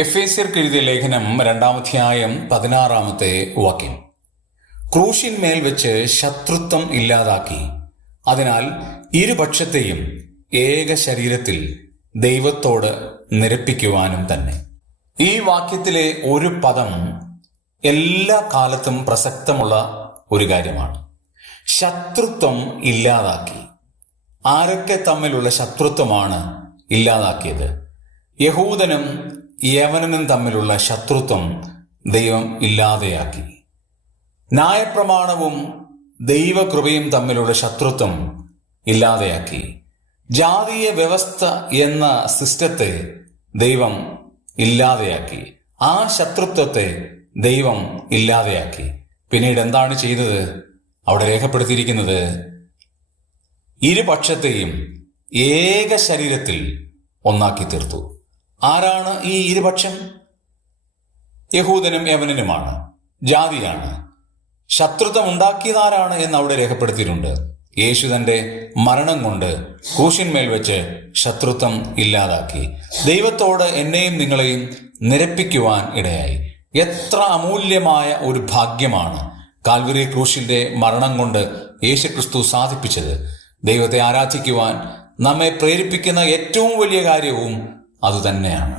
എഫേസ്യർക്ക് എഴുതിയ ലേഖനം 2-ാം 16-ാമത്തെ വാക്യം. ക്രൂശിന്മേൽ വെച്ച് ശത്രുത്വം ഇല്ലാതാക്കി, അതിനാൽ ഇരുപക്ഷത്തെയും ഏക ശരീരത്തിൽ ദൈവത്തോട് നിരപ്പിക്കുവാനും തന്നെ. ഈ വാക്യത്തിലെ ഒരു പദം എല്ലാ കാലത്തും പ്രസക്തമുള്ള ഒരു കാര്യമാണ്. ശത്രുത്വം ഇല്ലാതാക്കി. ആരൊക്കെ തമ്മിലുള്ള ശത്രുത്വമാണ് ഇല്ലാതാക്കിയത്? യഹൂദനും യവനനും തമ്മിലുള്ള ശത്രുത്വം ദൈവം ഇല്ലാതെയാക്കി. ന്യായപ്രമാണവും ദൈവകൃപയും തമ്മിലുള്ള ശത്രുത്വം ഇല്ലാതെയാക്കി. ജാതീയ വ്യവസ്ഥ എന്ന സിസ്റ്റത്തെ ദൈവം ഇല്ലാതെയാക്കി. ആ ശത്രുത്വത്തെ ദൈവം ഇല്ലാതെയാക്കി. പിന്നീട് എന്താണ് ചെയ്തത്? അവിടെ രേഖപ്പെടുത്തിയിരിക്കുന്നത്, ഇരുപക്ഷത്തെയും ഏക ശരീരത്തിൽ ഒന്നാക്കി തീർത്തു. ആരാണ് ഈ ഇരുപക്ഷം? യഹൂദനും യവനനുമാണ്, ജാതിയാണ്. ശത്രുത്വം ഉണ്ടാക്കിയതാരാണ് എന്ന് അവിടെ രേഖപ്പെടുത്തിയിട്ടുണ്ട്. യേശു തന്റെ മരണം കൊണ്ട് ക്രൂശിന്മേൽ വെച്ച് ശത്രുത്വം ഇല്ലാതാക്കി. ദൈവത്തോട് എന്നെയും നിങ്ങളെയും നിരപ്പിക്കുവാൻ ഇടയായി. എത്ര അമൂല്യമായ ഒരു ഭാഗ്യമാണ് കാൽവരി ക്രൂശിന്റെ മരണം കൊണ്ട് യേശുക്രിസ്തു സാധിപ്പിച്ചത്. ദൈവത്തെ ആരാധിക്കുവാൻ നമ്മെ പ്രേരിപ്പിക്കുന്ന ഏറ്റവും വലിയ കാര്യവും അതുതന്നെയാണ്.